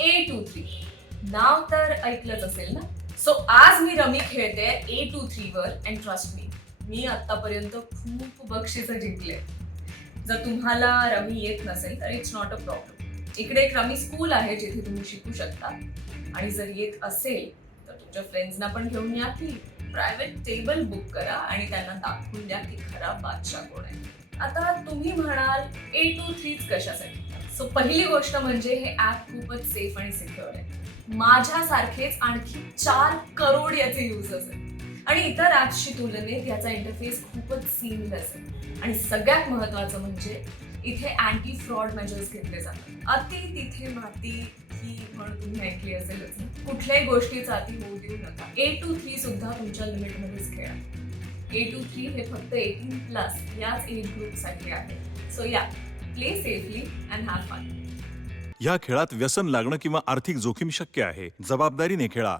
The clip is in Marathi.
A23 नाव तर ऐकलंच असेल ना. सो आज मी रमी खेळते A23 वर अँड ट्रस्ट मी आतापर्यंत खूप बक्षिसं जिंकले. जर तुम्हाला रमी येत नसेल तर इट्स नॉट अ प्रॉब्लेम. इकडे एक रमी स्कूल आहे जिथे तुम्ही शिकू शकता. आणि जर येत असेल तर तुमच्या फ्रेंड्सना पण घेऊन या की प्रायव्हेट टेबल बुक करा आणि त्यांना दाखवून द्या की खरा बादशाह कोण आहे. आता तुम्ही म्हणाल A23 कशासाठी? सो पहिली गोष्ट म्हणजे हे ऍप खूपच सेफ आणि सिक्युअर आहे. माझ्यासारखेच आणखी 4 करोड याचे युजर्स आहेत आणि इतर ऍप्सची तुलनेत याचा इंटरफेस खूपच सीमलेस आहे. आणि सगळ्यात महत्त्वाचं म्हणजे इथे अँटी फ्रॉड मेजर्स घेतले जातात. अति तिथे माती ही म्हण तुम्ही ऐकली असेलच ना. कुठल्याही गोष्टीचा अति होऊ देऊ नका. A23 सुद्धा तुमच्या लिमिटमध्येच खेळा. A23 हे फक्त 18+ याच एज ग्रुपसाठी आहे. So yeah, play safely and have fun. या खेळात व्यसन लागणं किंवा आर्थिक जोखीम शक्य आहे. जबाबदारीने खेळा.